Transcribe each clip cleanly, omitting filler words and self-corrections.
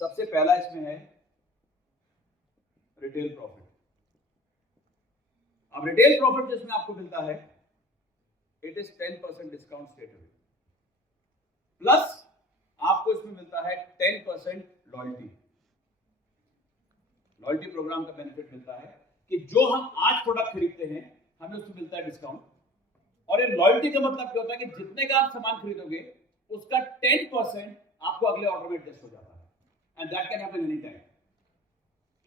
सबसे पहला इसमें है रिटेल प्रॉफिट। अब रिटेल प्रॉफिट जिसमें आपको मिलता है it is 10% discount straight away, plus आपको इसमें मिलता है 10% लॉयल्टी प्रोग्राम का बेनिफिट मिलता है कि जो हम आज प्रोडक्ट खरीदते हैं हमें उसमें मिलता है डिस्काउंट। और ये लॉयल्टी का मतलब क्या होता है कि जितने का आप सामान खरीदोगे उसका 10% आपको अगले ऑर्डर में एडजस्ट हो जाता है, and that can happen any time.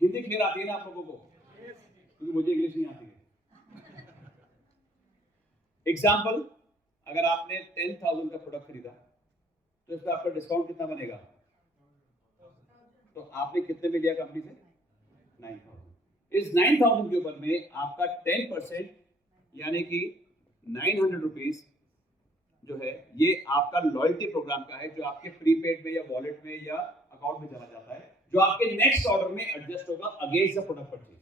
Hindi clear आती है ना आप लोगों को? क्योंकि मुझे इंग्लिश नहीं आती है। एग्जाम्पल, अगर आपने 10,000 का प्रोडक्ट खरीदा तो इसमें आपका डिस्काउंट कितना बनेगा? तो आपने कितने में लिया कंपनी से? 9,000। इस 9,000 के ऊपर में आपका 10% यानी कि 900 रुपीज जो है ये आपका लॉयल्टी प्रोग्राम का है, जो आपके प्रीपेड में या वॉलेट में या अकाउंट में चला जाता है, जो आपके नेक्स्ट ऑर्डर में एडजस्ट होगा अगेंस्ट द प्रोडक्ट परचेज।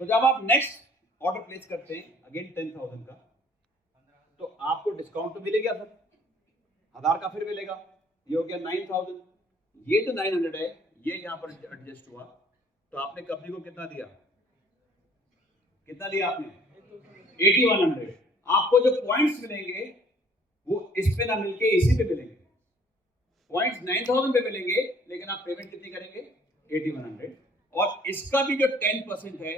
तो जब आप नेक्स्ट ऑर्डर प्लेस करते हैं अगेन 10,000 का, तो आपको डिस्काउंट तो मिलेगा सर, 1000 का फिर मिलेगा, ये हो गया 9,000। ये जो 900 है ये यहाँ पर एडजस्ट हुआ, तो आपने कंपनी को कितना दिया? कितना लिया आपने? 8100। आपको जो पॉइंट्स मिलेंगे वो इस पे ना मिलके इसी पे मिलेंगे। पॉइंट्स 9,000 पे मिलेंगे, लेकिन आप पेमेंट कितनी करेंगे? 8100। और इसका भी जो 10% है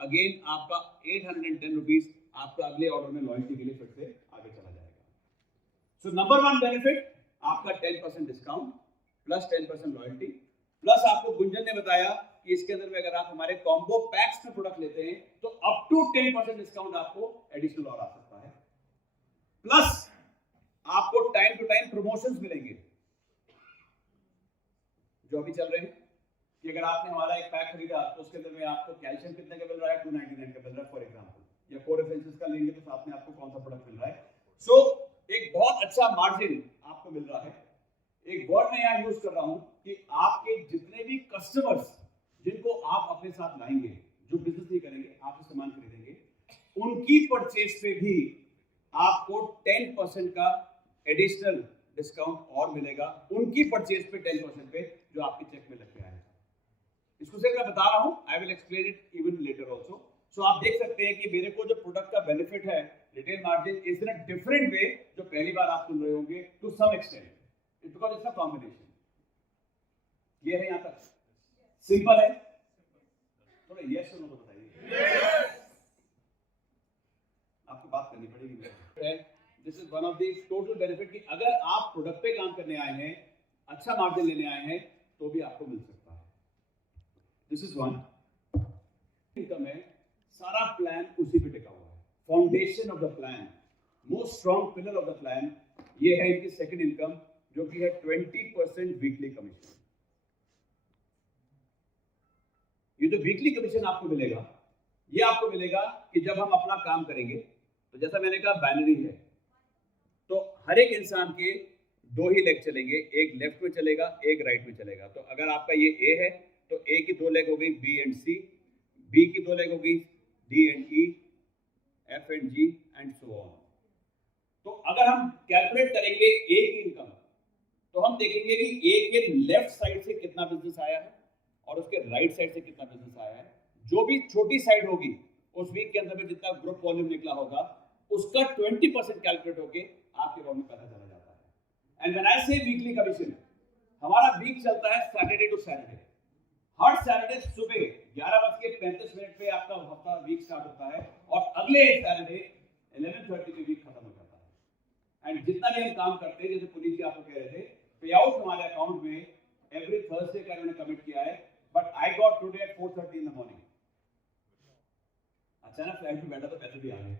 अगेन आपका 810 रुपीज आपका अगले ऑर्डर में लॉयल्टी के लिए फिर से आगे चला जाएगा। सो नंबर 1 बेनिफिट आपका 10% डिस्काउंट प्लस 10% लॉयल्टी, प्लस आपको गुंजन ने बताया कि इसके अंदर में अगर आप हमारे कॉम्बो पैक्स में प्रोडक्ट लेते हैं तो अप टू 10% डिस्काउंट आपको एडिशनल और आ सकता है, प्लस आपको टाइम टू टाइम प्रमोशंस मिलेंगे जो अभी चल रहे हैं कि अगर आपने हमारा एक पैक खरीदा तो उसके अंदर में आपको कैल्शियम कितने का मिल रहा है? 299 का मिल रहा है फॉर एग्जांपल, या कोर एसेंशियल्स का लेंगे तो साथ में आपको कौन सा प्रोडक्ट मिल रहा है। सो एक बहुत अच्छा मार्जिन आपको मिल रहा है। एक वर्ड मैं यहां यूज कर रहा हूं कि आपके जितने भी कस्टमर्स जिनको आप अपने साथ लाएंगे, जो बिजनेस नहीं करेंगे, आपसे सामान खरीदेंगे, उनकी परचेज पे भी आपको 10% का एडिशनल डिस्काउंट और मिलेगा, उनकी परचेज पे 10% पे जो आपके चेक में लग के आएगा। इसको सिर्फ मैं बता रहा हूं, I will explain it even later also. So आप देख सकते हैं कि मेरे को जो प्रोडक्ट का बेनिफिट है retail margin is in a different way, जो पहली बार आप सुन रहे होंगे to some extent, it because it's a combination. ये है, यहां तक सिंपल है? थोड़ा यस और नो बताइए। आपको बात करनी पड़ेगी। This is one of the total benefit कि अगर आप प्रोडक्ट पे काम करने आए हैं, अच्छा मार्जिन लेने आए हैं, तो भी आपको मिल सकता है। दिस इज वन इनकम है, सारा प्लान उसी पे टिका हुआ है। Foundation of the plan, most strong pillar of the plan, ये है इनकी सेकंड इनकम, जो कि है 20% वीकली कमीशन। ये जो वीकली कमीशन आपको मिलेगा, ये आपको मिलेगा कि जब हम अपना काम करेंगे, तो जैसा मैंने कहा बाइनरी है, तो हर एक इंसान के 2 ही लेग चलेंगे, एक लेफ्ट में चलेगा, एक राइट में चलेगा। तो अगर आपका ये ए है तो ए की 2 लेग हो गई बी एंड सी, बी की 2 लेग हो गई D and E, F and G and so on. तो अगर हम कैलकुलेट करेंगे ए की इनकम, तो हम देखेंगे कि ए के लेफ्ट साइड से कितना बिजनेस आया है और उसके राइट साइड से कितना बिजनेस आया है। जो भी छोटी साइड होगी उस वीक के अंदर में जितना ग्रुप वॉल्यूम निकला होगा उसका 20% कैलकुलेट होके आपके अकाउंट में पता चला जाता है। एंड व्हेन आई से वीकली कमीशन, हमारा वीक चलता है सैटरडे टू सैटरडे। हर सैटरडे सुबह 11:35 पे आपका हफ्ता वीक स्टार्ट होता है और अगले सैटरडे 11:30 पे वीक खत्म हो जाता है। एंड जितना भी हम काम करते हैं, जैसे पुनीत जी आपको कह रहे थे, पे आउट हमारे अकाउंट में एवरी थर्सडे का मैंने कमिट किया है, but I got today at 4:30 in the morning. अचानक फ्लाइट में बैठा तो पैसे भी आ गए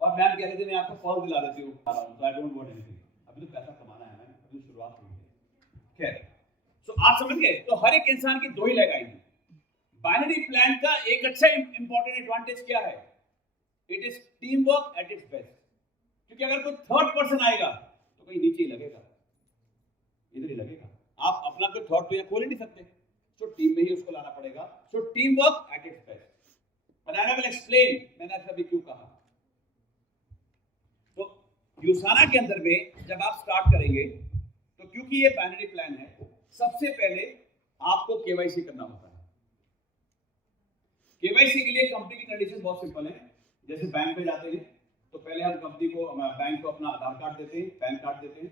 और मैम कह रहे थे मैं आपको कॉल दिला देती हूँ, तो आई डोंट वांट एनीथिंग, अभी तो पैसा कमाना है मैम, अभी शुरुआत हुई है। खैर, सो आप समझ गए? तो हर एक इंसान की 2 ही लेग आएंगी। बाइनरी प्लान का एक अच्छा इंपॉर्टेंट एडवांटेज क्या है? It is team work at its best. क्योंकि अगर कोई थर्ड पर्सन आएगा तो कहीं नीचे ही लगेगा, इधर ही लगेगा। आप अपना कोई थॉट तो यहाँ खोल ही नहीं सकते, सो टीम में ही उसको लाना पड़ेगा। So team work at its best. But I will explain मैंने ऐसा भी क्यों कहा। तो यूसाना के अंदर में जब आप स्टार्ट करेंगे, तो क्योंकि ये बाइनरी प्लान है, सबसे पहले आपको केवाईसी करना होता है। केवाईसी के लिए कंपनी की कंडीशन बहुत सिंपल है। जैसे बैंक में जाते हैं तो पहले हम कंपनी को, बैंक को अपना आधार कार्ड देते हैं, पैन कार्ड देते हैं।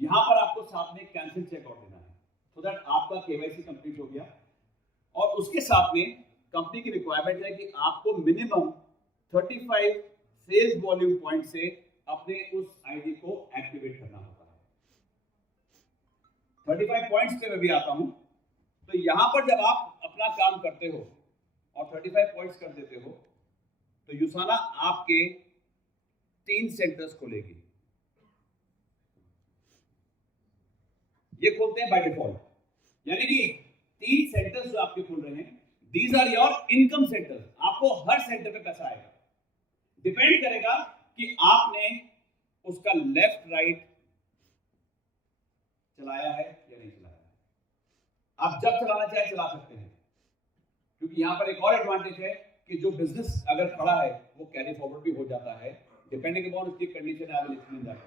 यहां पर आपको साथ में कैंसिल चेकआउट देना है, सो दैट आपका केवाईसी कंप्लीट हो गया। और उसके साथ में कंपनी की रिक्वायरमेंट है कि आपको मिनिमम 35 सेल्स वॉल्यूम पॉइंट से अपने उस आईडी को एक्टिवेट करना होता है। 35 पॉइंट्स पे मैं भी आता हूं। तो यहां पर जब आप अपना काम करते हो और 35 पॉइंट्स कर देते हो तो यूसाना आपके 3 सेंटर्स खोलेगी। ये खोलते हैं बाय डिफॉल्ट, यानी कि 3 सेंटर्स जो आपके खुल रहे हैं, these are your income centres. आपको हर सेंटर पे पैसा आएगा। डिपेंड करेगा कि आपने उसका लेफ्ट राइट चलाया है या नहीं चलाया है। आप जब चलाना चाहे चला सकते हैं, क्योंकि यहां पर एक और एडवांटेज है कि जो बिजनेस अगर खड़ा है वो कैरी फॉरवर्ड भी हो जाता है, डिपेंडिंग अपॉन उसकी condition. I will explain that.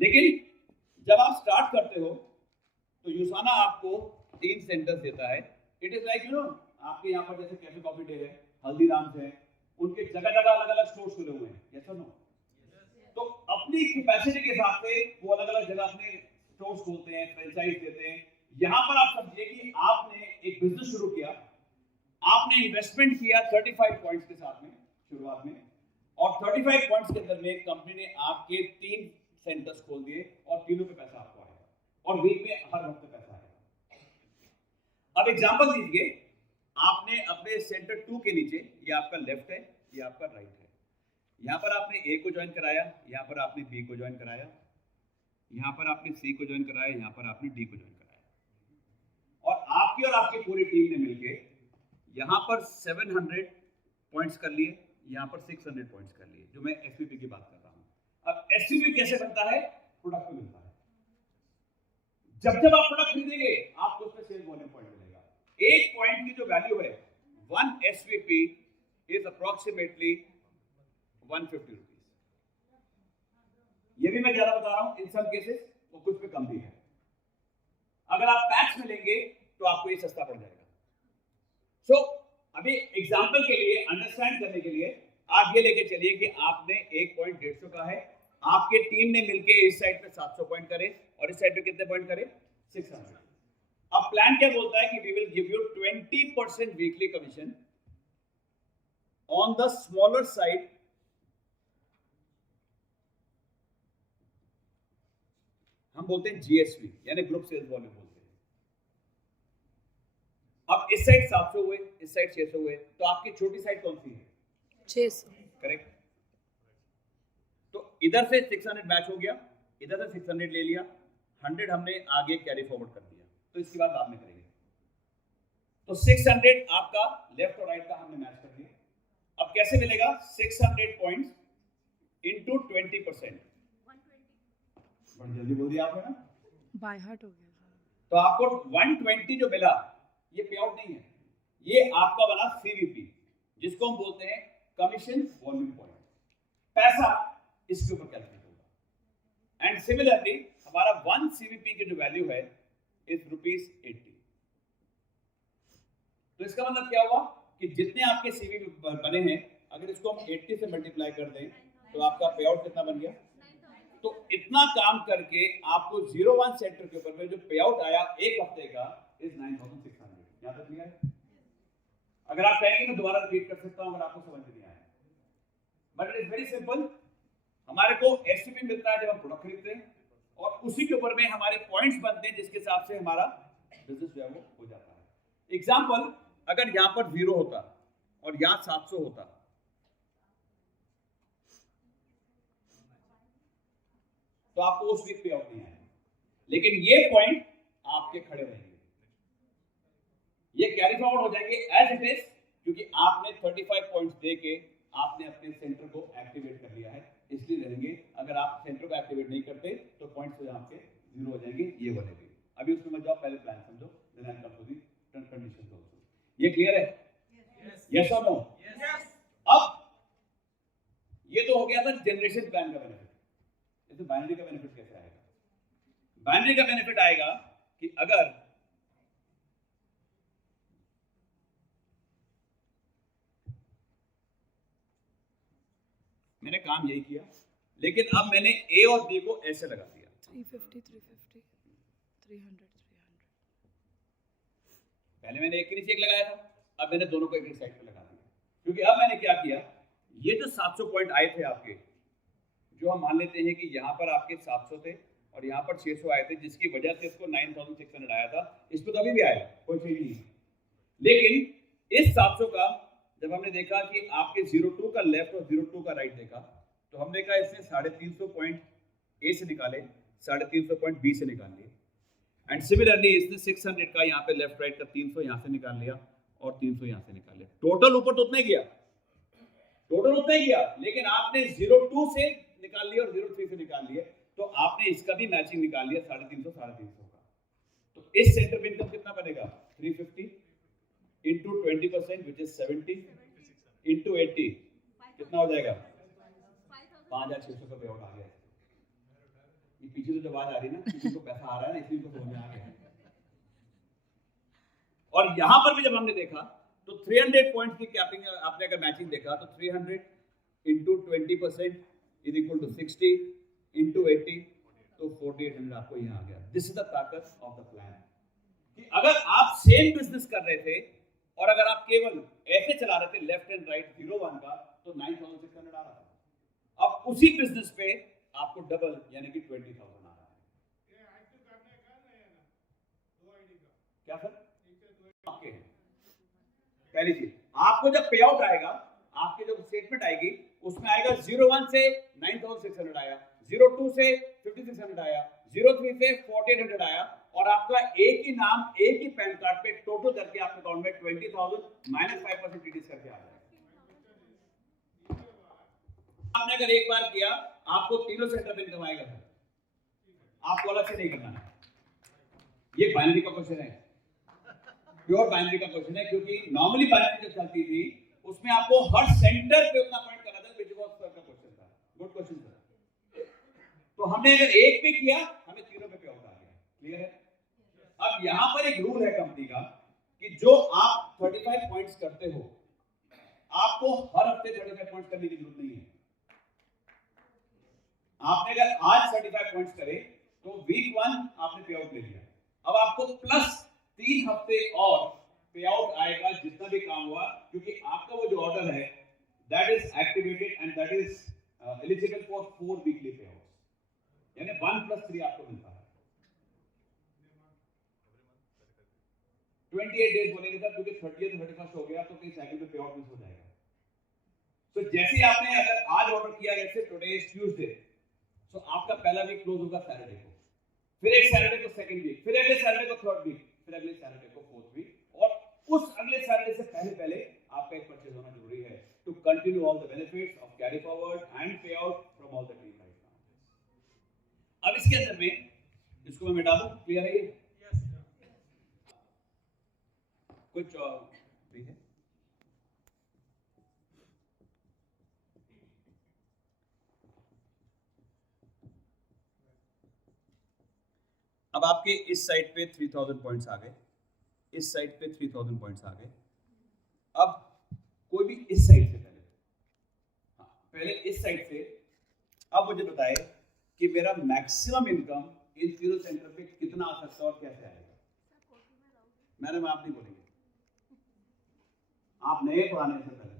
लेकिन जब आप स्टार्ट करते हो तो यूसाना आपको 3 सेंटर्स देता है। इट इज लाइक आपके यहाँ पर जैसे कैफे कॉफी डे है, हल्दीराम्स है, उनके जगह जगह अलग अलग स्टोर्स खुले हुए हैं। यस और नो? तो अपनी कैपेसिटी के हिसाब से वो अलग अलग जगह अपने स्टोर्स खोलते हैं, फ्रेंचाइज देते हैं। यहां पर आप समझिए कि आपने एक बिजनेस शुरू किया, आपने इन्वेस्टमेंट किया 35 पॉइंट्स के साथ में शुरुआत में, और 35 पॉइंट्स के अंदर में कंपनी ने आपके 3 सेंटर्स खोल दिए और तीनों पे पैसा आपको आएगा, और वीक में हर हफ्ते पैसा आएगा। अब एग्जांपल दीजिए, आपने अपने सेंटर 2 के नीचे, ये आपका लेफ्ट है, ये आपका राइट है, यहां पर आपने ए को ज्वाइन कराया, यहां पर आपने बी को ज्वाइन कराया, यहां पर आपने सी को ज्वाइन कराया, यहां पर आपने डी को ज्वाइन कराया, और आपकी और आपकी पूरी टीम ने मिलके यहां पर 700 पॉइंट्स कर लिए, यहां पर 600 पॉइंट्स कर लिए, जो मैं एसवीपी की बात कर रहा हूं। अब एसवीपी कैसे बनता है? प्रोडक्ट में मिलता है। जब जब आप प्रोडक्ट खरीदेंगे आपको उसमें सेल वॉल्यूम पॉइंट मिलेगा। एक पॉइंट की जो वैल्यू है 1 एसवीपी इज अप्रोक्सीमेटली 150 रुपीज। ये भी मैं ज्यादा बता रहा हूं, इन सम केसेस वो कुछ पे कम भी है। अगर आप पैक्स में लेंगे तो आपको ये सस्ता पड़ जाएगा। सो अभी एग्जांपल के लिए, अंडरस्टैंड करने के लिए आप ये लेके चलिए कि आपने एक पॉइंट 150 का है, आपके टीम ने मिलके इस साइड पे 700 पॉइंट करे और इस साइड पे कितने पॉइंट करे? 600। अब प्लान क्या बोलता है कि we will give you 20% weekly commission on the smaller side हम बोलते हैं जीएसवी, यानी ग्रुप सेल्स वॉल्यूम बोलते हैं। अब इस साइड 700 हुए, इस साइड 600 हुए, तो आपकी छोटी साइड कौन सी है? 600। करेक्ट। तो इधर से 600 मैच हो गया, इधर से 600 ले लिया, 100 हमने आगे कैरी फॉरवर्ड कर दिया, तो इसके बाद बाद में करेंगे। तो 600 आपका लेफ्ट और राइट का हमने मैच कर दिया। अब कैसे मिलेगा? 600 पॉइंट्स इनटू 20%। बड़ी जल्दी बोल दिया आपने ना, बाय हार्ट हो गया। तो आपको 120 जो मिला ये पे आउट नहीं है, ये आपका बना सीवीपी, जिसको हम बोलते हैं कमीशन वॉल्यूम पॉइंट। पैसा इसके ऊपर कैलकुलेट होगा। एंड सिमिलरली हमारा 1 सीवीपी की जो वैल्यू है इज ₹80। तो इसका मतलब क्या हुआ कि जितने आपके सीवीपी बने हैं, अगर इसको हम 80 से मल्टीप्लाई कर दें तो आपका पे आउट कितना बन गया? तो इतना काम करके आपको 01 सेंटर के ऊपर में जो पे आउट आया एक हफ्ते का इज 9600। यहां तक क्लियर है? अगर आप कहेंगे मैं दोबारा रिपीट कर सकता हूं अगर आपको समझ नहीं आया, but it is very simple. हमारे को एसटीपी मिलता है जब हम प्रोडक्ट खरीदते हैं, और उसी के ऊपर में हमारे पॉइंट्स बनते हैं जिसके हिसाब से हमारा बिजनेस जो है वो हो जाता है। एग्जांपल, अगर यहां पर 0 होता और यहां 700 होता तो आपको उस वीक पे आउट नहीं आएगा, लेकिन ये पॉइंट आपके खड़े रहेंगे, ये कैरी फॉरवर्ड हो जाएंगे एज इट इज, क्योंकि आपने 35 पॉइंट्स देके आपने अपने सेंटर को एक्टिवेट कर लिया है, इसलिए रहेंगे। अगर आप सेंटर को एक्टिवेट नहीं करते तो पॉइंट्स जो आपके 0 हो जाएंगे, ये बनेंगे। अभी उसमें मत जाओ, पहले प्लान समझो, then I come to the conditions also. ये क्लियर है? यस और नो? अब ये तो हो गया था जनरेशन प्लान का बेनिफिट। इसमें बाइनरी का बेनिफिट कैसे आएगा? बाइनरी का बेनिफिट आएगा कि अगर मैंने काम यही किया, लेकिन अब मैंने ए और बी को ऐसे लगा दिया 350 350 300 पहले मैंने एक के नीचे एक लगाया था, अब मैंने दोनों को एक साइड पे लगा दिया, क्योंकि अब मैंने क्या किया, ये जो 700 पॉइंट आए थे आपके, जो हम मान लेते हैं कि यहाँ पर आपके 700 थे और यहाँ पर 600 आए थे, जिसकी वजह से इसको 9600 आया था, इस पर तो अभी भी आएगा, कोई चीज नहीं है। लेकिन इस 700 का जब हमने देखा कि आपके 02 का लेफ्ट और 02 का राइट देखा, तो हमने कहा इसने 350 पॉइंट ए से निकाले, 350 पॉइंट बी से निकाल लिए, एंड सिमिलरली इसने 600 का यहाँ पे लेफ्ट राइट का 300 यहाँ से निकाल लिया और 300 यहाँ से निकाल लिया। टोटल ऊपर तो उतना ही गया, टोटल उतना ही गया, लेकिन आपने 02 से निकाल लिया और 03 से निकाल लिया, तो आपने इसका भी मैचिंग निकाल लिया 350 का। तो इस सेंटर पे इनकम कितना बनेगा, 350 इंटू 20% विच इज 70 इंटू 80 कितना हो जाएगा, 5600 का पे आउट आ गया। ये पीछे तो जब आवाज आ रही है ना, किसी को पैसा आ रहा है ना, इसी को समझ में आ गया। और यहां पर भी जब हमने देखा तो 300 पॉइंट्स की कैपिंग, आपने अगर मैचिंग देखा तो 300 into 20% is equal to 60 into 80 तो 4800 आपको यहाँ आ गया। दिस इज द ताकत ऑफ द प्लान, कि अगर आप सेम बिजनेस कर रहे थे और अगर आप केवल ऐसे चला रहे थे लेफ्ट एंड राइट 01 का, तो 9600 आ रहा था। अब उसी बिजनेस पे आपको डबल यानी कि 20,000 आ रहा है। क्या सर? आपके हैं। पहली चीज, आपको जब पे आउट आएगा, आपके जो स्टेटमेंट आएगी उसमें आएगा 01 से 9600 आया, 02 से 5600 आया, 03 से 4800 आया, और आपका एक ही नाम एक ही पैन कार्ड पे टोटल करके आपके अकाउंट में 20,000 माइनस 5% टीडीएस करके आ जाएगा। आपने अगर एक बार किया, आपको तीनों सेंटर पे इनकम आएगा सर, आपको अलग से नहीं करना है। ये बाइनरी का क्वेश्चन है, प्योर बाइनरी का क्वेश्चन है, क्योंकि नॉर्मली बाइनरी जो चलती थी उसमें आपको हर सेंटर पे उतना पॉइंट करना था, विच वाज सर का क्वेश्चन था। Good question sir. तो हमने अगर एक पे किया, हमें तीनों पे आउट आ गया। क्लियर है? अब यहां पर एक रूल है कंपनी का कि जो आप 35 पॉइंट्स करते हो, आपको हर हफ्ते 35 पॉइंट्स करने की जरूरत नहीं है। आपने अगर आज 35 पॉइंट्स करे तो वीक 1 आपने पे आउट ले लिया, अब आपको प्लस 3 हफ्ते और पे आउट आएगा जितना भी काम हुआ, क्योंकि आपका वो जो ऑर्डर है that is activated and that is eligible for 4 weekly पे आउट, यानी 1+3 आपको मिलता है। 28 डेज बोलेंगे सर, क्योंकि 30 से 31 हो गया तो कहीं साइकिल पे पे आउट मिस हो जाएगा। तो जैसे आपने अगर आज ऑर्डर किया, जैसे टुडे इज ट्यूसडे, तो आपका पहला वीक क्लोज होगा सैटरडे को, फिर एक सैटरडे को सेकंड वीक, फिर अगले सैटरडे को थर्ड वीक, फिर अगले सैटरडे को फोर्थ वीक, और उस अगले सैटरडे से पहले आपका एक परचेज होना जरूरी है to continue all the benefits of carry forward and pay out from all the team right now. अब इसके अंदर में इसको मैं मिटा दूं, क्लियर है ये? कुछ ठीक है? अब आपके इस साइड पे 3000 पॉइंट्स आ गए, इस साइड पे 3000 पॉइंट्स आ गए। अब कोई भी इस साइड से पहले इस साइड से, अब मुझे बताए कि मेरा मैक्सिमम इनकम इन तीनों सेंटर पे कितना आ सकता है और कैसे आएगा। मैडम आप नहीं बोलेंगे, आप नए पुराने से पहले,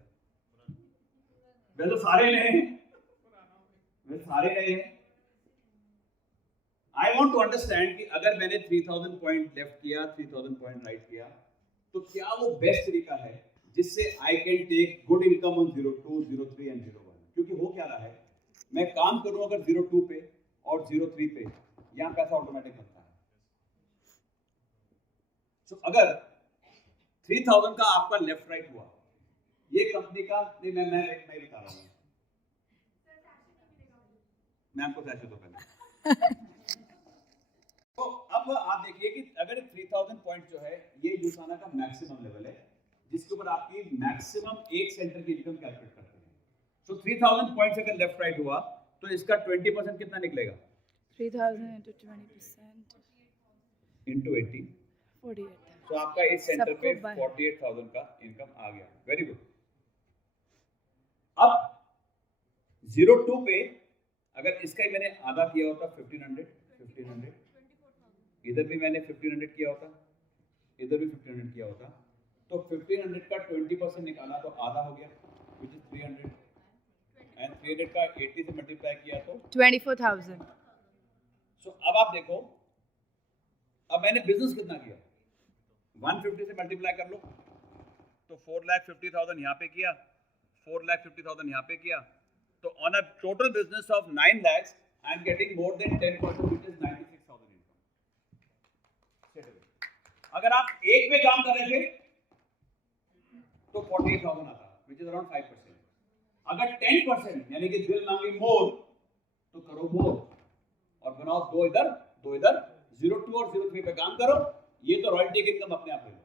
वे तो सारे नए हैं, वे सारे नए हैं। आई वॉन्ट टू अंडरस्टैंड कि अगर मैंने 3000 पॉइंट लेफ्ट किया, 3000 पॉइंट राइट किया, तो क्या वो बेस्ट तरीका है जिससे I can take good income on 02, 03 and 01। क्योंकि हो क्या रहा है, मैं काम करूं अगर 02 पे और 03 पे, यहां पैसा ऑटोमेटिक बनता है। तो अगर 3000 का आपका लेफ्ट राइट हुआ, ये कंपनी का नहीं, मैं बता रहा हूं, मैं आपको कैसे तो पहले तो अब आप देखिए कि अगर 3000 पॉइंट जो है ये यूसाना का मैक्सिमम लेवल है, जिसके ऊपर आपकी मैक्सिमम एक सेंटर की इनकम कैलकुलेट करते हैं। तो 3000 पॉइंट्स अगर लेफ्ट राइट हुआ तो इसका 20% कितना निकलेगा? 3000 into 20%. इंटू 80, 48 तो आपका इस सेंटर पे सबको बाय। 48,000 का इनकम आ गया। Very good. अब 02 पे अगर इसका ही मैंने आधा किया होता 1500, इधर भी मैंने 1500 किया होता, इधर भी 1500 किया होता, तो 1500 का 20% निकाला तो आधा हो गया, विच इज 300, एंड 300 का 80 से मल्टीप्लाई किया तो 24,000 सो अब आप देखो, अब मैंने बिजनेस कितना किया, 150 से मल्टीप्लाई कर लो तो 4,50,000 यहाँ पे किया, 4,50,000 यहाँ पे किया, तो on a total business of 9 lakhs I am getting more than 10%, which is 96,000 income. अगर आप एक पे काम कर रहे थे तो 48,000 आता, विच इज अराउंड 5%। अगर 10% यानी कि दिल मांगे मोर तो करो मोर और बनाओ दो इधर 02 और 03 पे काम करो, ये तो रॉयल्टी की इनकम अपने आप ले लो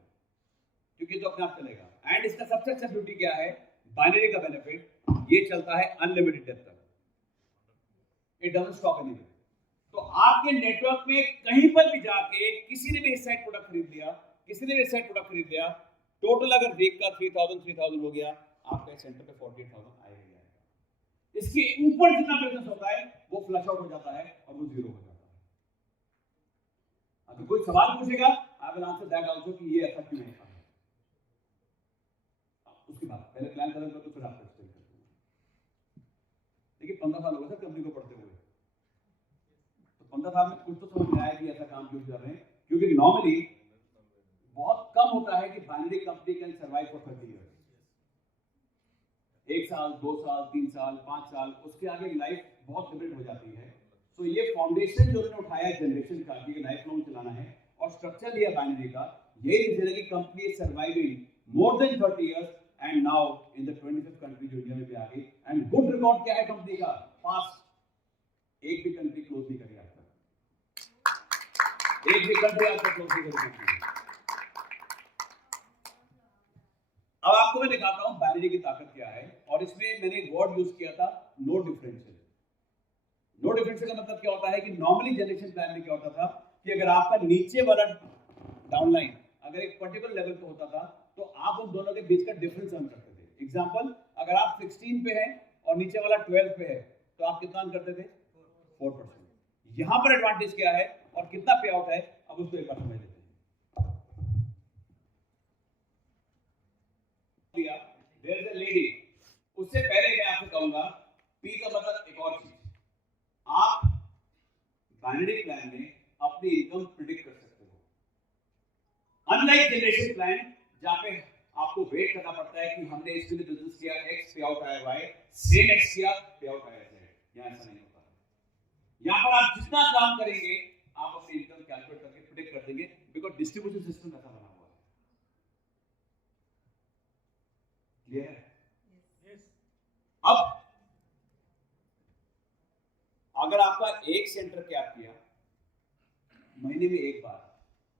क्योंकि तो अपने आप चलेगा। एंड इसका सबसे अच्छा ब्यूटी क्या है, बाइनरी का बेनिफिट, ये चलता है अनलिमिटेड डेप्थ तक, इट डजंट स्टॉप एनीवेयर। तो आपके नेटवर्क में कहीं पर भी जाके किसी ने भी इस साइड प्रोडक्ट खरीद लिया, किसी ने भी इस साइड प्रोडक्ट खरीद लिया, टोटल अगर वीक का 3,000 हो गया, आपका सेंटर पे 48,000 आएगा। इसके ऊपर जितना बिजनेस होता है वो फ्लश आउट हो जाता है और वो जीरो हो जाता है। अगर कोई सवाल पूछेगा I will answer that also कि ये ऐसा क्यों है। उसके बाद पहले प्लान करेंगे तो फिर आपको एक्सप्लेन करते हैं। देखिए 15 साल हो गए सर कंपनी को पढ़ते हुए, तो 15 साल में कुछ तो समझ में आया कि ऐसा काम क्यों कर रहे हैं, क्योंकि नॉर्मली बहुत कम होता है कि binary company can survive for 30 years. 1 साल 2 साल 3 साल 5 साल, उसके आगे लाइफ बहुत लिमिटेड हो जाती है। तो ये फाउंडेशन जो उन्होंने उठाया जनरेशन का कि लाइफ लॉन्ग चलाना है और स्ट्रक्चर लिया बाइनरी का, यही रीजन है कि company is surviving more than 30 years and now in the 25th country जो इंडिया में भी आ गई। एंड गुड रिकॉर्ड क्या है कंपनी का, पास्ट एक भी कंट्री क्लोज नहीं करी आज तक, एक भी कंट्री आज तक क्लोज नहीं करी। अब आपको मैं दिखाता हूं बाइनरी की ताकत क्या है, और इसमें मैंने एक वर्ड यूज किया था नो डिफरेंशियल। नो डिफरेंशियल का मतलब क्या होता है कि नॉर्मली जनरेशन प्लान में क्या होता था कि अगर आपका नीचे वाला डाउनलाइन अगर एक पर्टिकुलर लेवल पे होता था तो आप उन दोनों के बीच का डिफरेंस अर्न करते थे। एग्जांपल, अगर आप 16 पे हैं और नीचे वाला 12 पे है तो आप कितना अर्न करते थे, 4%। यहां पर एडवांटेज क्या है और कितना पे आउट है, अब उसको एक बार समझ लेते हैं। देयर इज अ लेडी, उससे पहले मैं आपको कहूंगा पी का मतलब एक और चीज, आप बाइनरी प्लान में अपनी इनकम प्रिडिक्ट कर सकते हो, अनलाइक जनरेशन प्लान जहां पे आपको वेट करना पड़ता है कि हमने इसके लिए बिजनेस किया एक्स, पे आउट आया वाई, सेम एक्स किया पे आउट आया जेड। यहां ऐसा नहीं होता है, यहां पर आप जितना काम करेंगे आप अपनी इनकम कैलकुलेट करके प्रिडिक्ट कर देंगे, बिकॉज डिस्ट्रीब्यूशन सिस्टम ऐसा बना हुआ है। क्लियर है? अब अगर आपका एक सेंटर कैप किया महीने में एक बार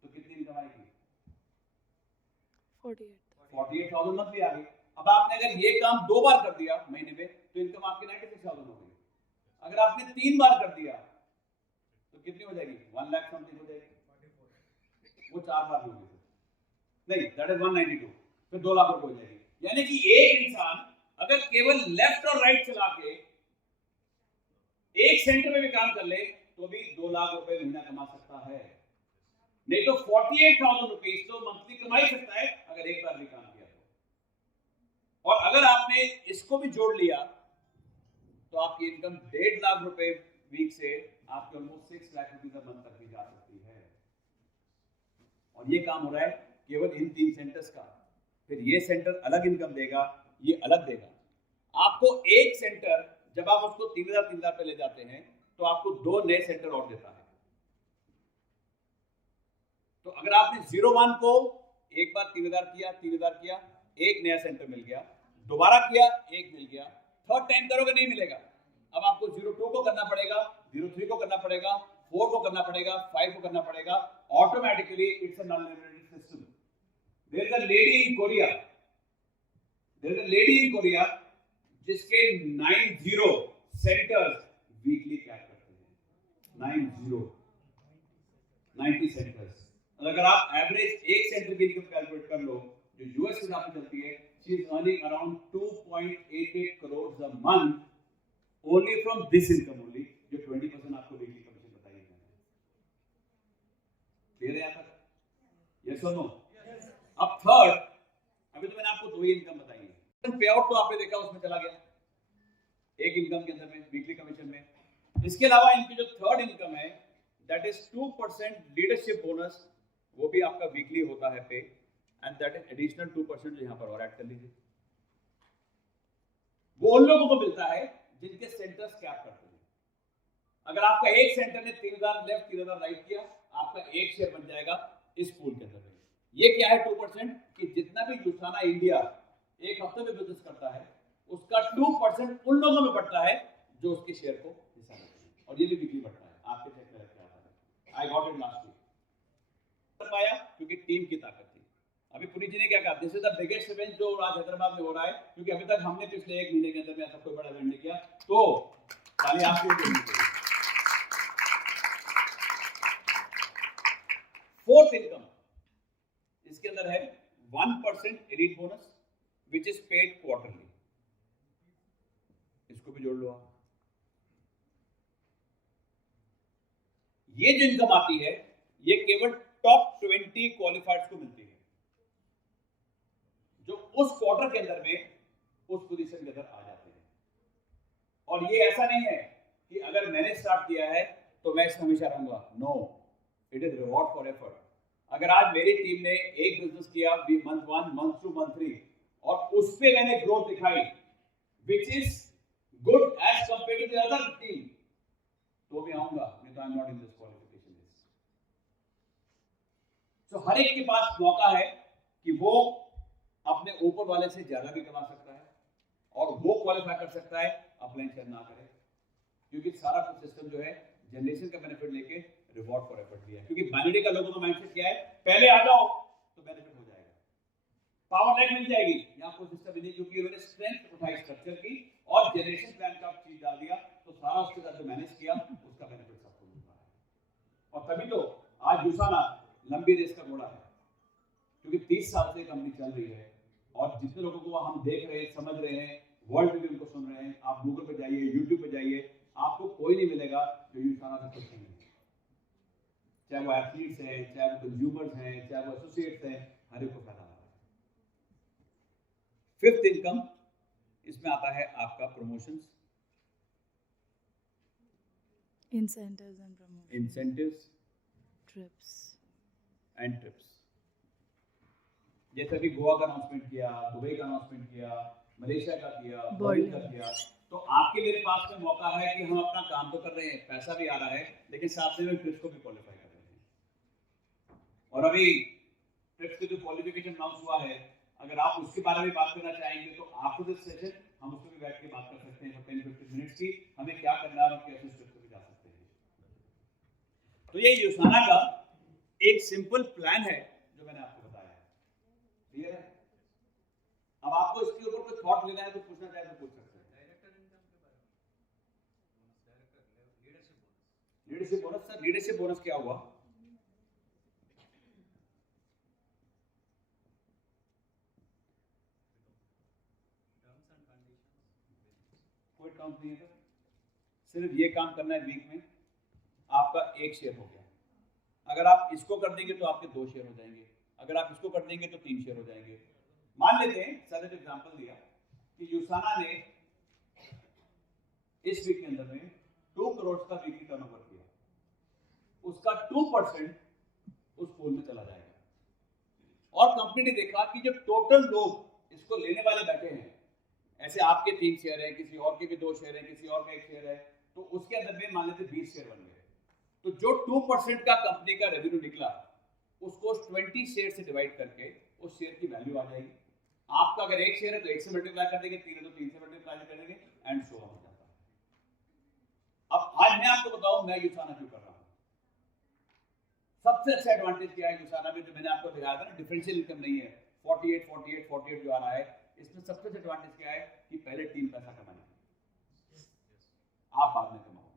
तो कितनी इनकम आएगी, 48,000 मंथली आ गई। अब आपने अगर ये काम 2 बार कर दिया महीने में तो इनकम आपकी 96,000 हो गई। अगर आपने 3 बार कर दिया तो कितनी हो जाएगी, 1 लाख समथिंग हो जाएगी। वो 4 बार होगी, नहीं दैट इज 192, फिर 2 लाख रुपए हो जाएगी। यानी कि एक इंसान अगर केवल लेफ्ट और राइट चला के एक सेंटर में भी काम कर ले तो भी 2 लाख रुपए महीना कमा सकता है, नहीं तो 48,000 रुपीज तो मंथली कमा ही सकता है अगर एक बार भी काम किया तो। और अगर आपने इसको भी जोड़ लिया तो आपकी इनकम 1.5 लाख रुपए वीक से आपके ऑलमोस्ट 6 लाख रुपीज मंथ तक भी जा सकती है। और ये काम हो रहा है केवल इन 3 सेंटर्स का। फिर ये सेंटर अलग इनकम देगा, ये अलग देगा। आपको एक सेंटर जब आप उसको 3,000 पे ले जाते हैं तो आपको 2 नए सेंटर और देता है। तो अगर आपने 01 को एक बार 3,000 किया, एक नया सेंटर मिल गया, दोबारा किया एक मिल गया, थर्ड टाइम करोगे नहीं मिलेगा। अब आपको 02 को करना पड़ेगा, 03 को करना पड़ेगा, 4 को करना पड़ेगा, 5 को करना पड़ेगा। Automatically it's a non limited system. There is a lady in Korea जिसके 90 सेंटर्स वीकली कैप करते हैं, 90 सेंटर्स। और अगर आप एवरेज एक सेंटर की इनकम कैलकुलेट कर लो जो यूएस के हिसाब से चलती है, she is earning around 2.88 crore a month only from this income only, जो 20% आपको वीकली कमीशन बताई है। क्लियर है यहाँ तक? यस और नो? अब थर्ड, अभी तो मैंने आपको दो ही इनकम बताई है। पे आउट तो आपने देखा उसमें चला गया एक इनकम के अंदर में, वीकली कमीशन में। इसके अलावा इनकी जो थर्ड इनकम है दैट इज 2% लीडरशिप बोनस, वो भी आपका वीकली होता है पे, एंड दैट इज एडिशनल 2% जो यहाँ पर और ऐड कर लीजिए। वो उन लोगों को मिलता है जिनके सेंटर्स कैप करते हैं। अगर आपका एक सेंटर ने 3000 लेफ्ट 3000 राइट किया, आपका एक शेयर बन जाएगा इस पूल के अंदर। ये क्या है 2%, कि जितना भी यूसाना इंडिया एक हफ्ते में बिजनेस करता है उसका 2% उन लोगों में बढ़ता है जो उसके शेयर को हिस्सा लेते हैं, और ये भी बिक्री बढ़ता है, आपके चेक में रखा है। I got it last week, कर पाया क्योंकि टीम की ताकत थी। अभी पुनीत जी ने क्या कहा, this is the biggest event जो आज हैदराबाद में हो रहा है, क्योंकि अभी तक हमने पिछले एक महीने के अंदर में ऐसा कोई बड़ा इवेंट नहीं किया, तो ताली आपके लिए देनी चाहिए। फोर्थ इनकम इसके अंदर है 1% elite bonus which is paid quarterly, इसको भी जोड़ लो आप। ये जो इनकम आती है ये केवल टॉप 20 क्वालिफाइड्स को मिलती है, जो उस क्वार्टर के अंदर में उस पोजीशन के अंदर आ जाते हैं। और ये ऐसा नहीं है कि अगर मैंने स्टार्ट किया है तो मैं इसमें हमेशा रहूंगा, no, it is reward for effort. अगर आज मेरी टीम ने एक बिजनेस किया मंथ 1, मंथ 2, मंथ 3 और उस पे मैंने ग्रोथ दिखाई which is good as compare to the other team, तो भी आऊंगा, नहीं तो I am not in this qualification list. तो हर एक के पास मौका है कि वो अपने ऊपर वाले से ज्यादा भी कमा सकता है और वो क्वालिफाई कर सकता है, अपलाइन शेयर ना करे, क्योंकि सारा कुछ सिस्टम जो है जनरेशन का बेनिफिट लेके रिवॉर्ड फॉर एफर्ट दिया है। क्योंकि बाइनरी का लोगों का माइंडसेट क्या है, पहले आ जाओ तो बेनिफिट हो जाएगा, पावर लाइन मिल जाएगी, यहाँ कोई सिस्टम नहीं, क्योंकि उन्होंने स्ट्रेंथ उठाई स्ट्रक्चर की और जनरेशन प्लान का चीज डाल दिया, तो सारा उसके साथ जो मैनेज किया उसका बेनिफिट सबको मिल रहा है। और तभी तो आज यूसाना लंबी रेस का घोड़ा है, क्योंकि 30 साल से कंपनी चल रही है और जितने लोगों को हम देख रहे हैं, समझ रहे हैं, वर्ल्ड में भी उनको सुन रहे हैं, आप गूगल पे जाइए, यूट्यूब पे जाइए, आपको कोई नहीं मिलेगा जो यूसाना से खुश नहीं है। चाहे वो एथलीट्स हैं, चाहे वो कंज्यूमर्स हैं, चाहे वो एसोसिएट्स हैं, हर एक को फायदा हो रहा है। फिफ्थ इनकम इसमें आता है आपका प्रमोशंस, इंसेंटिव्स एंड ट्रिप्स। जैसे अभी गोवा का अनाउंसमेंट किया, दुबई का अनाउंसमेंट किया, मलेशिया का किया, बर्लिन का किया, तो आपके मेरे पास में मौका है कि हम अपना काम तो कर रहे हैं, पैसा भी आ रहा है, लेकिन साथ में ट्रिप्स को भी क्वालिफाई कर रहे हैं। और अभी ट्रिप्स के जो क्वालिफिकेशन अनाउंस हुआ है, अगर आप उसके बारे में बात करना चाहेंगे तो आफ्टर दिस सेशन हम उसमें भी बैठ के बात कर सकते हैं 10-15 मिनट्स की, हमें क्या करना है और कैसे उस ट्रिप्स पे जा सकते हैं। तो ये यूसाना का एक सिंपल प्लान है जो मैंने आपको बताया है, क्लियर है? अब आपको इसके ऊपर कोई थॉट लेना है तो पूछना चाहे तो पूछ सकते हैं। Leadership bonus, sir leadership bonus क्या हुआ? कोई टर्म्स नहीं है सर, सिर्फ ये काम करना है वीक में, आपका एक शेयर हो गया। अगर आप इसको कर देंगे तो आपके 2 शेयर हो जाएंगे, अगर आप इसको कर देंगे तो 3 शेयर हो जाएंगे। मान लेते हैं, सर ने एग्जांपल दिया कि यूसाना ने इस वीक के अंदर में 2 करोड़ का वीकली टर्नओवर किया, उसका 2% उस पूल में चला जाएगा। और कंपनी ने देखा कि जो टोटल लोग इसको लेने वाले बैठे हैं, ऐसे आपके 3 शेयर हैं, किसी और के भी 2 शेयर हैं, किसी और का 1 शेयर है, तो उसके अंदर में मान लेते 20 शेयर बन गए। तो जो 2% का कंपनी का रेवेन्यू निकला उसको 20 शेयर से डिवाइड करके उस शेयर की वैल्यू आ जाएगी। आपका अगर 1 शेयर है तो 1 से मल्टीप्लाई कर देंगे, 3 है तो 3 से मल्टीप्लाई करेंगे, एंड सो ऑन हो जाता है। अब आज मैं आपको बताऊं मैं यूसाना क्यों कर रहा हूं। सबसे अच्छा एडवांटेज क्या है यूसाना में, जो मैंने आपको दिखाया था ना, डिफरेंशियल इनकम नहीं है, 48 जो आ रहा है, इसमें सबसे अच्छा एडवांटेज क्या है कि पहले टीम पैसा कमाएगी, आप बाद में कमाओगे।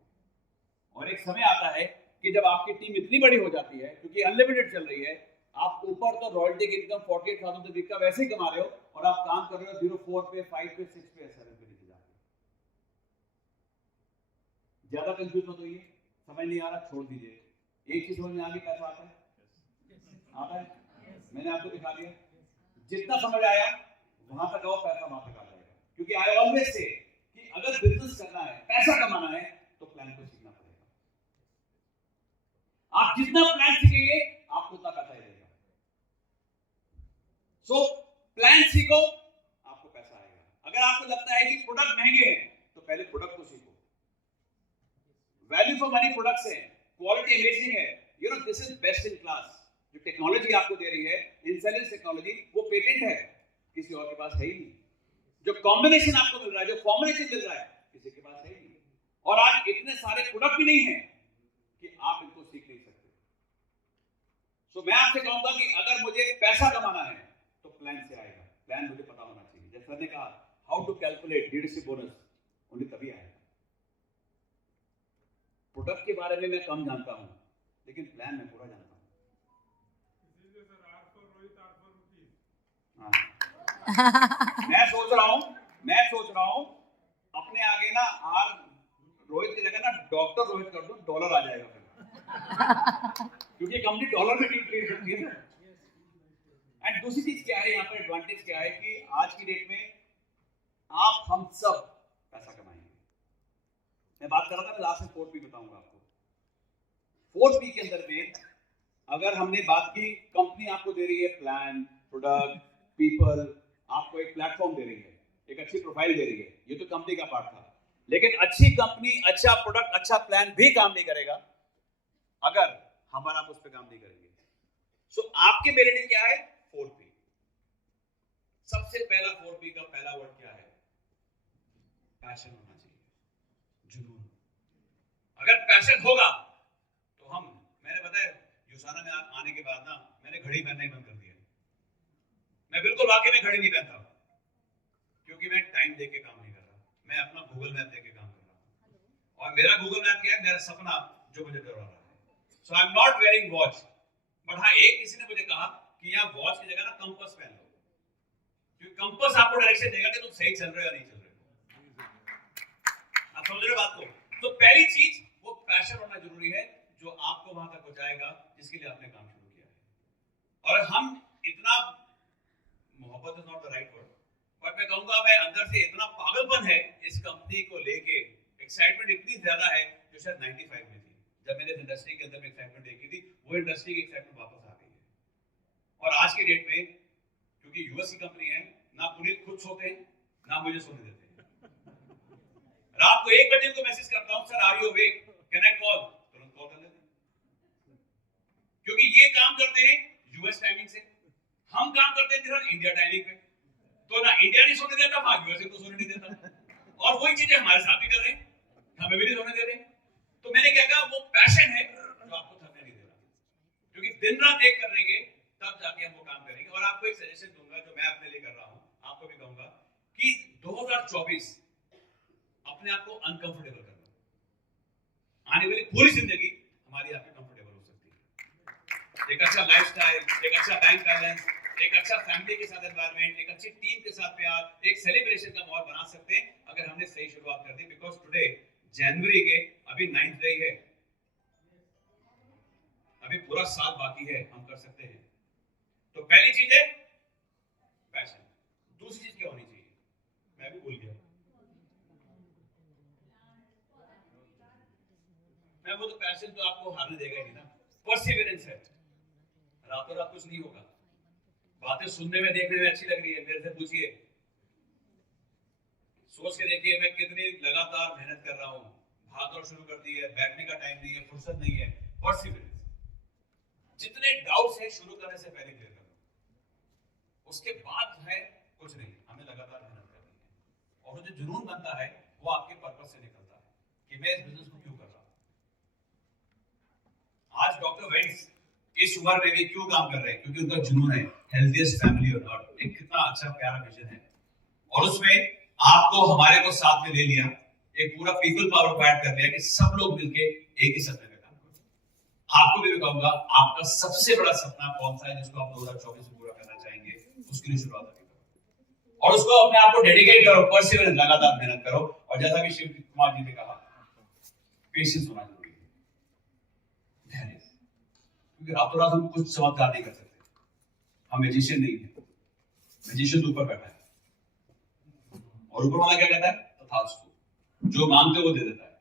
और एक समय आता है कि जब आपकी टीम इतनी बड़ी हो जाती है, क्योंकि अनलिमिटेड चल रही है, आप ऊपर तो रॉयल्टी की इनकम 48,000 से का वैसे ही कमा रहे हो और आप काम कर रहे हो 0.4 पे, 5 पे, 6 पे, 7 पे नीचे जाके। ज्यादा कंफ्यूज मत होइए, समझ नहीं आ रहा छोड़ दीजिए। एक चीज समझ में आ गई, पैसा आता है, आता है, मैंने आपको दिखा दिया। जितना समझ आया वहां तक आओ, पैसा वहां तक आ जाएगा। क्योंकि आई ऑलवेज से कि अगर बिजनेस करना है, पैसा कमाना है, तो प्लान को सीखना पड़ेगा। आप जितना प्लान सीखेंगे आपको उतना पैसा रहेगा। सो प्लान सीखो, आपको पैसा आएगा। अगर आपको लगता है कि प्रोडक्ट महंगे हैं तो पहले प्रोडक्ट को सीखो। वैल्यू फॉर मनी प्रोडक्ट्स है, क्वालिटी अमेजिंग है, you know this is best in class. जो टेक्नोलॉजी आपको दे रही है, इंसेलेंस टेक्नोलॉजी, वो पेटेंट है, किसी और के पास है ही नहीं। जो कॉम्बिनेशन आपको मिल रहा है, जो फॉर्मुलेशन मिल रहा है, किसी के पास है ही नहीं। और आज इतने सारे प्रोडक्ट भी नहीं है कि आप इनको सीख नहीं सकते। सो मैं आपसे कहूंगा कि अगर मुझे पैसा कमाना है तो प्लान से आएगा। प्लान मुझे पता होना चाहिए। जैसे सर ने कहा how to calculate leadership bonus, उन्हें तभी आएगा। प्रोडक्ट के बारे में मैं कम जानता हूं, लेकिन प्लान में पूरा जानता हूं। मैं सोच रहा हूं अपने आगे ना आर रोहित की जगह ना डॉक्टर रोहित कर दूं, डॉलर आ जाएगा फिर। क्योंकि कंपनी डॉलर में ट्रेड करती है ना। एंड दूसरी चीज क्या है, यहाँ पर एडवांटेज क्या है कि आज की डेट में आप हम सब पैसा कमाएंगे। मैं बात कर रहा था, लास्ट में 4P बताऊंगा आपको। 4P के अंदर में अगर हमने बात की, कंपनी आपको दे रही है प्लान, प्रोडक्ट, पीपल, आपको एक प्लेटफॉर्म दे रही है, एक अच्छी प्रोफाइल दे रही है, ये तो कंपनी का पार्ट था। लेकिन अच्छी कंपनी, अच्छा प्रोडक्ट, अच्छा प्लान भी काम नहीं करेगा अगर हमारा आप उस पर काम नहीं करेंगे। सो आपके मेरे लिए क्या है, 4P। सबसे पहला 4P का पहला वर्ड क्या है, पैशन होना चाहिए, जुनून। अगर पैशन होगा तो मैंने पता है यूसाना में आने के बाद ना मैंने घड़ी पहनना ही बंद कर दिया। मैं बिल्कुल वाकई में घड़ी नहीं पहनता, क्योंकि मैं टाइम देके काम नहीं कर रहा, मैं अपना गूगल मैप देके काम कर रहा हूं। और मेरा गूगल मैप क्या है, मेरा सपना जो मुझे डरा रहा है। So I am not wearing watch, but हाँ, एक किसी ने मुझे कहा कि यहाँ वॉच की जगह ना कंपास पहन लो, क्योंकि कंपास आपको डायरेक्शन देगा कि तुम सही चल रहे हो या नहीं चल रहे हो। आप समझ रहे हो बात को? तो पहली चीज वो पैशन होना जरूरी है, जो आपको वहां तक पहुंचाएगा जिसके लिए आपने काम शुरू किया है। और हम इतना, मोहब्बत is not the right word, but मैं कहूंगा मैं अंदर से इतना पागलपन है इस कंपनी को लेके, एक्साइटमेंट इतनी ज्यादा है जो शायद 95 में थी। जब मैंने इस इंडस्ट्री के अंदर में एक्साइटमेंट देखी थी, वो इंडस्ट्री की एक्साइटमेंट वापस आ गई है। और आज की डेट में क्योंकि यूएस की कंपनी है, ना पुनीत खुद सोते हैं ना मुझे सोने देते हैं। रात को 1 बजे को मैसेज करता हूं, sir are you awake, can I call, तुरंत कॉल कर लेते हैं। क्योंकि ये काम करते हैं यूएस टाइमिंग से, हम काम करते थे सर इंडिया टाइमिंग पे, तो ना इंडिया नहीं सोने देता, ना यूएस को सोने नहीं देता। और वही चीजें हमारे साथ भी कर रहे हैं, हमें भी नहीं सोने दे रहे। तो मैंने क्या कहा, वो पैशन है जो आपको थकने नहीं दे रहा, क्योंकि दिन रात एक कर लेंगे तब जाके हम वो काम करेंगे। और आपको एक सजेशन दूंगा जो मैं अपने लिए कर रहा हूं, आपको भी कहूंगा कि 2024 अपने आप को अनकंफर्टेबल करना। आने वाली पूरी जिंदगी हमारी आपकी कंफर्टेबल हो सकती है। एक अच्छा लाइफस्टाइल, एक अच्छा बैंक बैलेंस, एक अच्छा फैमिली के साथ एनवायरनमेंट, एक अच्छी टीम के साथ प्यार, एक सेलिब्रेशन का माहौल बना सकते हैं अगर हमने सही शुरुआत कर दी। बिकॉज टुडे जनवरी के अभी 9th डे है, अभी पूरा साल बाकी है, हम कर सकते हैं। तो पहली चीज है पैशन। दूसरी चीज क्या होनी चाहिए, मैं भी भूल गया, मैं वो तो पैशन तो आपको हारने देगा ही नहीं ना। परसिवियरेंस है, रातों रात कुछ नहीं होगा। बातें सुनने में, देखने में अच्छी लग रही है, मेरे से पूछिए, सोच के देखिए मैं कितनी लगातार मेहनत कर रहा हूं, भागदौड़ शुरू कर दी है, बैठने का टाइम नहीं है, फुर्सत नहीं है। परसिवियरेंस, जितने डाउट्स हैं शुरू करने से पहले क्लियर करो, उसके बाद जो है कुछ नहीं, हमें लगातार मेहनत करनी है। और जो जुनून बनता है वो आपके पर्पस से निकलता है कि मैं इस बिजनेस को क्यों कर रहा हूं। आज डॉक्टर वेंस इस उम्र में भी क्यों काम कर रहे हैं, क्योंकि उनका जुनून है, हेल्थीएस्ट फैमिली ऑन अर्थ। एक कितना अच्छा प्यारा विजन है, और उसमें आपको हमारे को साथ में ले लिया, एक पूरा पीपल पावर को ऐड कर लिया कि सब लोग मिलके एक ही सपने में काम करें। भी कहूंगा आपका सबसे बड़ा सपना कौन सा है जिसको आप 2024 में पूरा करना चाहेंगे, उसके लिए शुरुआत करो और उसको अपने आप को डेडिकेट करो, परसिवरेंस, लगातार मेहनत करो। और जैसा कि शिव कुमार जी ने कहा, पेशेंस होना जरूरी है, धैर्य, क्योंकि रातों रात हम कुछ चमत्कार नहीं कर सकते। हम मैजिशियन नहीं है, मैजिशियन तो ऊपर बैठा है और ऊपर वाला क्या कहता है, तथास्तु, जो मांगते वो दे देता है।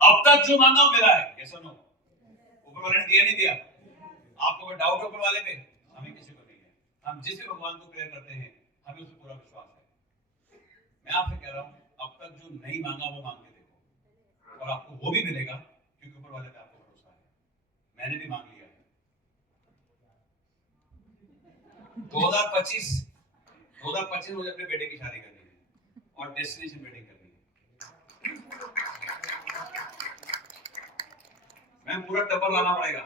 अब तक जो मांगा वो मिला है, ऐसा नो, ऊपर वाले ने दिया नहीं दिया, आपको कोई डाउट है ऊपर वाले पे? हमें किसी को नहीं है। हम जिस भी भगवान को प्रेयर करते हैं हमें उस पर पूरा विश्वास है। मैं आपसे कह रहा हूं, अब तक जो नहीं मांगा वो मांग के देखो और आपको वो भी मिलेगा, क्योंकि ऊपर वाले पे आपको भरोसा है। मैंने भी मांग लिया है। 2025 मुझे अपने बेटे की शादी करनी है और डेस्टिनेशन वेडिंग करनी है। मैं पूरा टपर लाना पड़ेगा,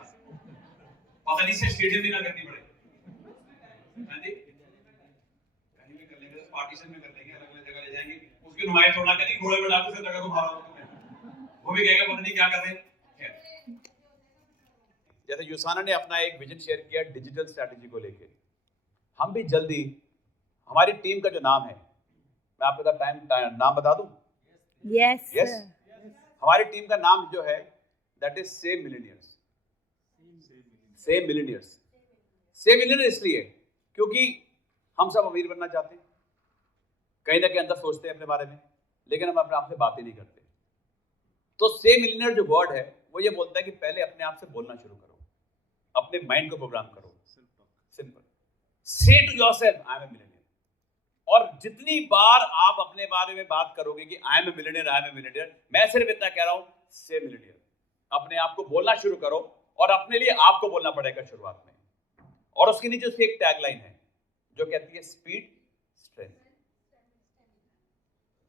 पता नहीं से स्टेडियम भी ना करनी पड़े। हाँ जी, कहीं भी कर लेंगे, पार्टीशन में कर लेंगे, अलग अलग जगह ले जाएंगे, उसकी नुमाइश छोड़ना करेंगे, घोड़े में डालू से जगह को मारा वो भी कहेगा पता नहीं क्या कर रहे हैं। जैसे यूसाना ने अपना एक विजन शेयर किया डिजिटल स्ट्रैटेजी को लेकर, हम भी जल्दी, हमारी टीम का जो नाम है, मैं आपको नाम बता दूं? Yes. यस, हमारी टीम का नाम जो है that is save millionaires. Save millionaires, save millionaire इसलिए क्योंकि हम सब अमीर बनना चाहते हैं, कहीं ना कहीं अंदर सोचते हैं अपने बारे में, लेकिन हम अपने आप से बातें नहीं करते। तो सेव मिलियनियर जो वर्ड है वो ये बोलता है कि पहले अपने आप से बोलना शुरू करो, अपने माइंड को प्रोग्राम करो, simple, say to yourself I am a millionaire. और जितनी बार आप अपने बारे में बात करोगे कि I am a millionaire, I am a millionaire, मैं सिर्फ इतना कह रहा हूं, से मिलियनियर। अपने आप को बोलना शुरू करो और अपने लिए आपको बोलना पड़ेगा शुरुआत में। और उसके नीचे उसकी एक टैगलाइन है जो कहती है स्पीड, स्ट्रेंथ,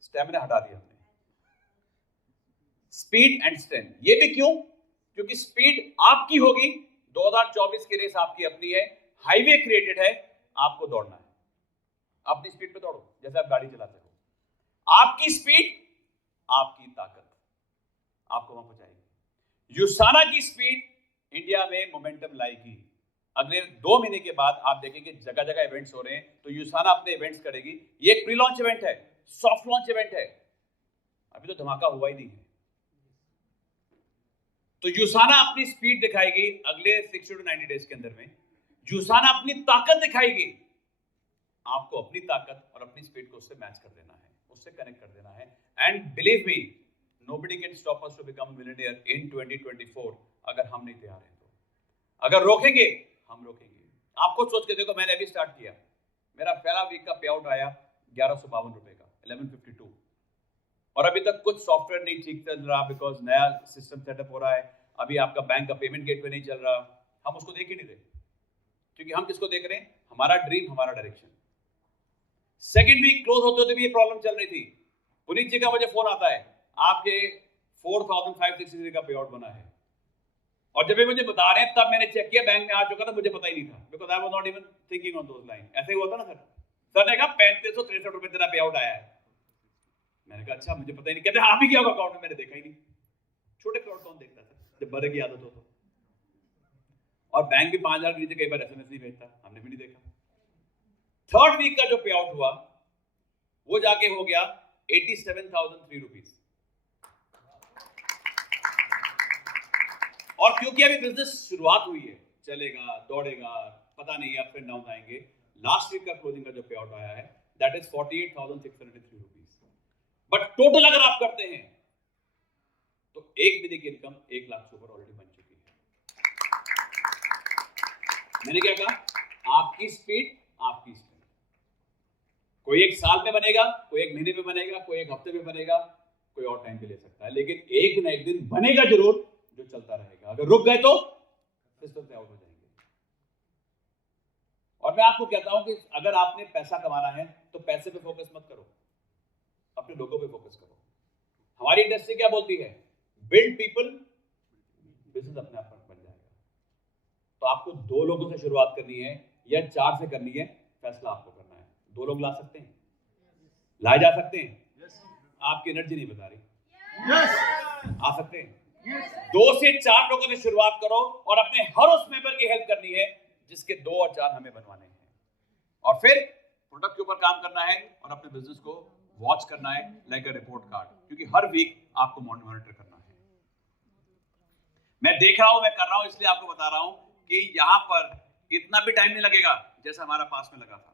स्टैमिना हटा दिया हमने, स्पीड एंड स्ट्रेंथ। ये भी क्यों? क्योंकि स्पीड आपकी होगी, 2024 की रेस आपकी अपनी है, हाईवे क्रिएटेड है, आपको दौड़ना है, अपनी स्पीड पे दौड़ो जैसे आप गाड़ी चलाते हो। आपकी स्पीड, आपकी ताकत आपको वहां पहुंचाएगी। यूसाना की स्पीड इंडिया में मोमेंटम लाएगी। अगले 2 महीने के बाद आप देखेंगे जगह जगह इवेंट्स हो रहे हैं, तो यूसाना अपने इवेंट्स करेगी। ये एक प्री लॉन्च इवेंट है, सॉफ्ट लॉन्च इवेंट है, अभी तो धमाका हुआ ही नहीं है। तो यूसाना अपनी स्पीड दिखाएगी अगले 60 to 90 डेज के अंदर में। यूसाना अपनी ताकत दिखाएगी, आपको अपनी ताकत और अपनी स्पीड को उससे मैच कर देना है, उससे कनेक्ट कर देना है। And believe me, nobody can stop us to become millionaire in 2024 अगर हम नहीं तैयार हैं तो। अगर रोकेंगे, हम रोकेंगे। आपको सोच के देखो, मैंने अभी स्टार्ट किया, मेरा पहला वीक का पे आउट आया 1152 रुपए का, 1152, और अभी तक कुछ सॉफ्टवेयर नहीं ठीक चल रहा बिकॉज नया सिस्टम सेटअप हो रहा है। अभी आपका बैंक का पेमेंट गेटवे नहीं चल रहा, हम उसको देख ही नहीं रहे, क्योंकि हम किसको देख रहे हैं? हमारा ड्रीम, हमारा डायरेक्शन। सेकंड वीक क्लोज होते होते भी ये प्रॉब्लम चल रही थी। पुनीत जी का मुझे फोन आता है, आपके 4560 का पे आउट बना है, और जब ये मुझे बता रहे हैं तब मैंने चेक किया, बैंक में आ चुका था, मुझे पता ही नहीं था, because I was not even thinking on those line. ऐसे ही हुआ था ना सर, सर ने कहा 3563 रुपए तेरा पे आउट आया है। मैंने कहा अच्छा, मुझे पता ही नहीं। कहते आप ही क्या होगा अकाउंट में? मैंने देखा ही नहीं। छोटे क्राउड कौन देखता था जब बड़े की आदत हो तो। और बैंक भी 5000 के नीचे कई बार एसएमएस नहीं भेजता, हमने भी नहीं देखा। थर्ड वीक का जो पे आउट हुआ वो जाके हो गया 87,003 रुपीज। और क्योंकि अभी बिजनेस शुरुआत हुई है, चलेगा, दौड़ेगा, पता नहीं अप एंड डाउन आएंगे। लास्ट वीक का क्लोजिंग का जो पे आउट आया है that is 48,603 rupees. But total अगर आप करते हैं तो एक महीने की इनकम 1 लाख से ऊपर ऑलरेडी बन चुकी है। मैंने क्या कहा? आपकी स्पीड, आपकी स्पीड। कोई 1 साल में बनेगा, कोई 1 महीने में बनेगा, कोई 1 हफ्ते में बनेगा, कोई और टाइम पे ले सकता है, लेकिन एक ना एक दिन बनेगा जरूर, जो चलता रहेगा। अगर रुक गए तो सिस्टम से आउट हो जाएंगे। और मैं आपको कहता हूं कि अगर आपने पैसा कमाना है तो पैसे पे फोकस मत करो, अपने लोगों पे फोकस करो। हमारी इंडस्ट्री क्या बोलती है? बिल्ड पीपल, बिजनेस अपने आप बन जाएगा। तो आपको 2 लोगों से शुरुआत करनी है या 4 से करनी है, फैसला आपको करना है। 2 लोग ला सकते हैं, लाए जा सकते हैं। आपकी एनर्जी नहीं बता रही, आ सकते हैं। 2 से 4 लोगों से शुरुआत करो और अपने हर उस मेंबर की हेल्प करनी है जिसके 2 और 4 हमें बनवाने हैं, और फिर प्रोडक्ट के ऊपर काम करना है और अपने बिजनेस को वॉच करना है लाइक अ रिपोर्ट कार्ड, क्योंकि हर वीक आपको मॉनिटर करना है। मैं देख रहा हूं, मैं कर रहा हूं, इसलिए आपको बता रहा हूं कि यहां पर इतना भी टाइम नहीं लगेगा जैसा हमारा पास में लगा था।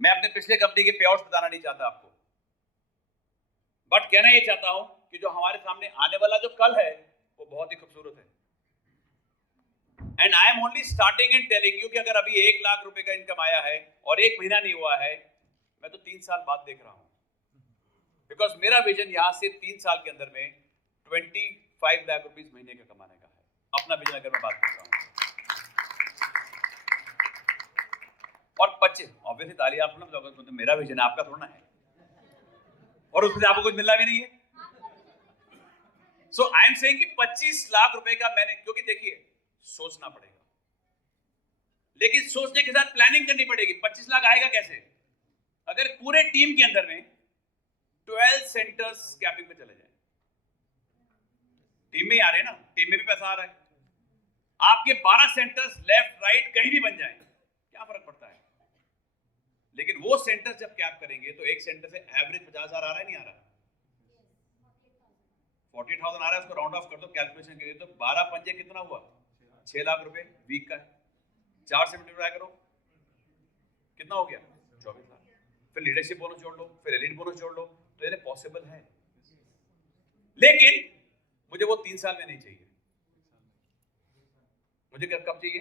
मैं अपने पिछले कंपनी के पे आउट्स बताना नहीं चाहता आपको, बट कहना ये चाहता हूं कि जो हमारे सामने आने वाला जो कल है वो बहुत ही खूबसूरत है। And I am only starting and telling you कि अगर अभी 1 लाख रुपए का इनकम आया है और 1 महीना नहीं हुआ है, मैं तो 3 साल बाद देख रहा हूं, बिकॉज मेरा विजन यहां से 3 साल के अंदर में 25 लाख रुपीस महीने का कमाने का है। अपना विजन अगर मैं बात कर रहा हूं, और 25 ऑब्वियसली ताली आप ना, तो मेरा विजन आपका थोड़ा है, और उसमें आपको कुछ मिलना भी नहीं है। सो आई एम सेइंग कि 25 लाख रुपए का मैंने, क्योंकि देखिए सोचना पड़ेगा, लेकिन सोचने के साथ प्लानिंग करनी पड़ेगी। 25 लाख आएगा कैसे? अगर पूरे टीम के अंदर में 12 सेंटर्स कैपिंग पे चले जाए, टीम में ही आ रहे हैं ना, टीम में भी पैसा आ रहा है, आपके 12 सेंटर्स लेफ्ट राइट कहीं भी बन जाए, क्या फर्क पड़ता है? लेकिन वो सेंटर्स जब कैप करेंगे तो एक सेंटर से एवरेज 50,000 आ रहा है, नहीं आ रहा? 48,000 आ रहा है, उसको राउंड ऑफ कर दो कैलकुलेशन के लिए, तो 12 पंजे कितना हुआ? 6 लाख रुपए वीक का है, 4 से मल्टीप्लाई करो, कितना हो गया? 24 लाख। फिर लीडरशिप बोनस जोड़ लो, फिर एलिट बोनस जोड़ लो, तो ये पॉसिबल है। लेकिन मुझे वो 3 साल में नहीं चाहिए, मुझे कब चाहिए?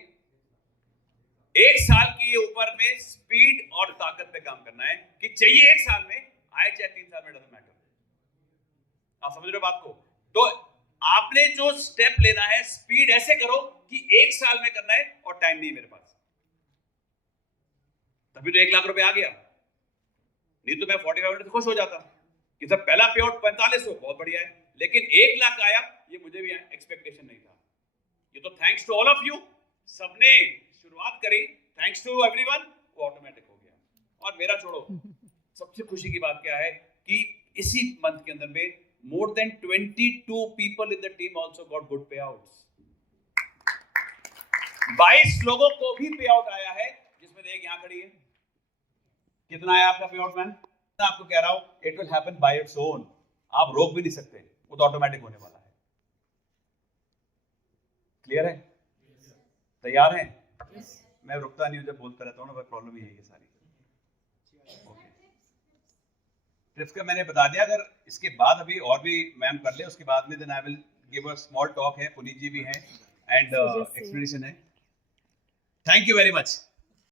1 साल के ऊपर में स्पीड और ताकत पे काम करना है, कि चाहिए 1 साल में, आए चाहे 3 साल में, डजंट मैटर। आप समझ रहे हो बात को? तो आपने जो स्टेप लेना है, स्पीड ऐसे करो कि 1 साल में करना है, और टाइम नहीं मेरे पास, तभी तो 1 लाख रुपए आ गया। नहीं तो मैं 45 से खुश हो जाता कि सर पहला पे आउट 45 हो, बहुत बढ़िया है, लेकिन 1 लाख आया, ये मुझे भी एक्सपेक्टेशन नहीं था। ये तो thanks to all of you, सबने शुरुआत करी, थैंक्स टू एवरीवन, वो ऑटोमेटिक हो गया। और मेरा छोड़ो, सबसे खुशी की बात क्या है कि इसी मंथ के अंदर में more than 22 people in the team also got good payouts. 22 लोगों को भी पे आउट आया है, जिसमें एक यहां खड़ी है। कितना आया आपका पे आउट मैन? मैं आपको कह रहा हूं, it will happen by its own, आप रोक भी नहीं सकते, वो तो ऑटोमेटिक होने वाला है। क्लियर है? तैयार हैं? मैं रुकता नहीं हूं, जब बोलता रहता हूं ना, प्रॉब्लम ही है ये सारी। ट्रिप्स का मैंने बता दिया, अगर इसके बाद अभी और भी मैम कर ले, उसके बाद में then I will give a small talk है, पुनीत जी भी हैं एंड एक्सप्लेनेशन है। Thank you very much.